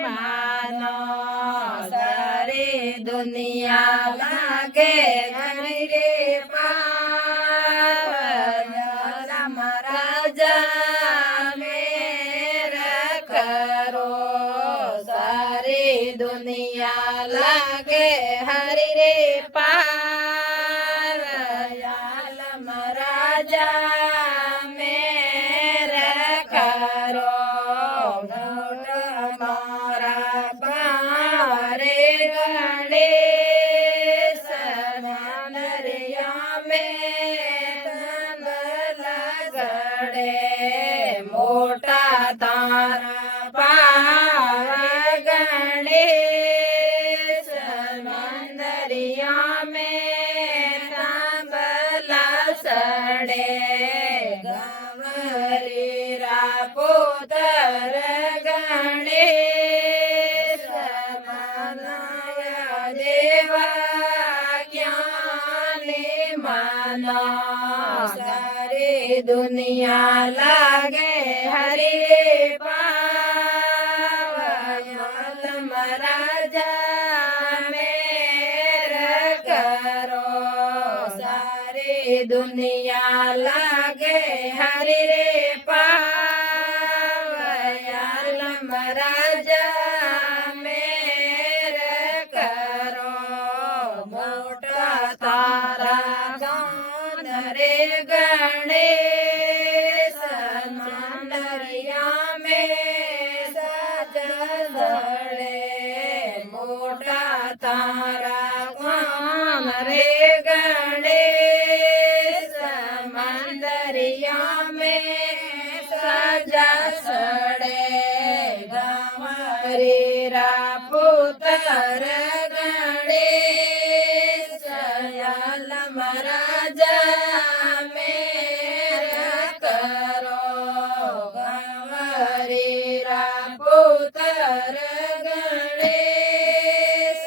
मानो सारी दुनिया लागे हरि रे पावन राम राजा मेरा करो सारी दुनिया लागे हरि रे पावन राजा मेरा करो मोटा तारा पार गणेश मंदरिया में तांबला सड़े गंवरीरा पुत्र गणेश मनाया देवा ज्ञानी माना सारी दुनिया लागे हरि पावन राजा मेरा करो सारी दुनिया लागे हरि पावन राजा मेरा करो मोटा तारा गान रे गणेश मंदरिया में सजले मोटा तारा गान रे गणेश मंदरिया में सजा सड़े गंवरीरा पुत्र गणेश राजा मेरा करो गंवरीरा पुत्र गणेश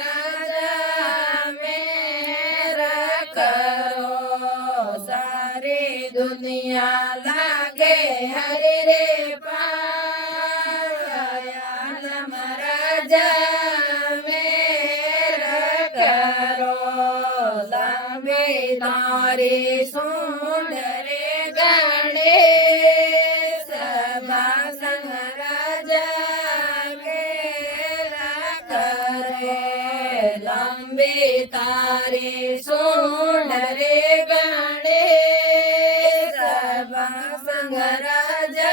राजा मेरा करो सारी दुनिया लागे हरि रे पावन राजा मेरा करो लंबी तारी सुंदरे गणेश मासन राजा मेरा करे लंबी तारी सुंदरे गणेश मासन राजा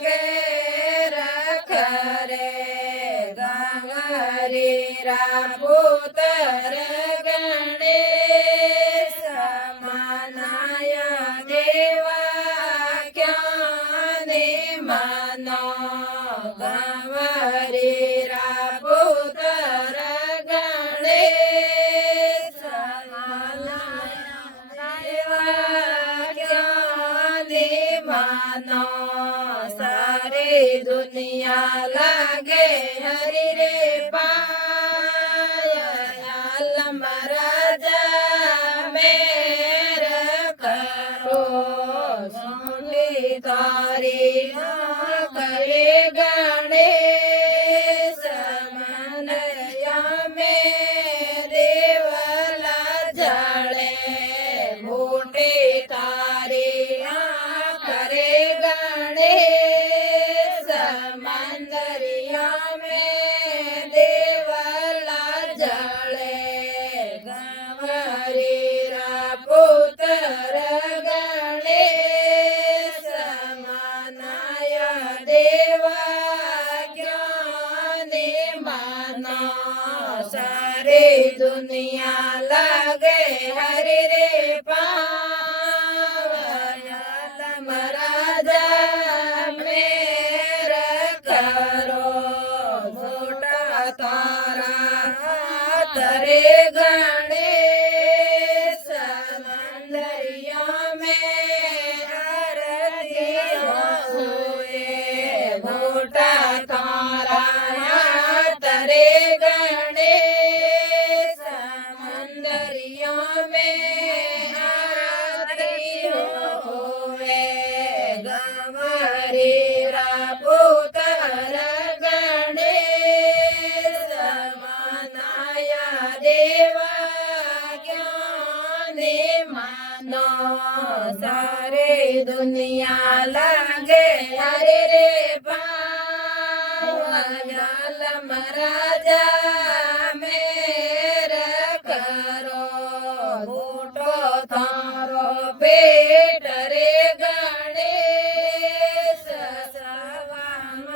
मेरा करे गंवरीरा पुत्र गणेश मनाया देवा ज्ञानी मानो गंवरीरा पुत्र गणेश मनाया देवा ज्ञानी मानो सारी दुनिया लागे हरि रे पावन राजा मेरा करो सुनी तारी करे गणेश मंदरिया में देवला जड़े मोटे तारी करे गणेश मंदरिया में देवला जड़े गंवरीरा पुत्र गणेश मनाया देवा ज्ञानी मानो सारी दुनिया लागे हरि रे पावन राजा मेरा करो मोटा तारा तरे गणेश मंदरिया में आरती होए मोटा तारा तरे गणेश मंदरिया में आरती होए गंवरीरा મહારાજા મેર કરો મોટો તારો પેટ રે ગણેશ શ્રાવણ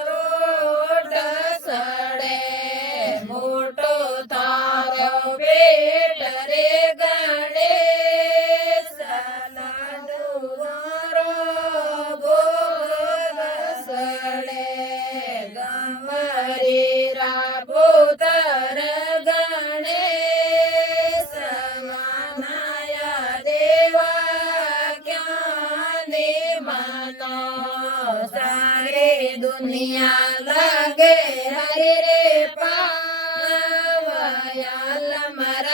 રોટ સડે મોટો તારો પેટ રે ગણેશ લાડુનો ભોગ સડે ગમરી રાપોતર ગણેશ માનાયા દેવા ક્યાં ને માનો સારી દુનિયા લાગે હરે રે પાવયાલ મરા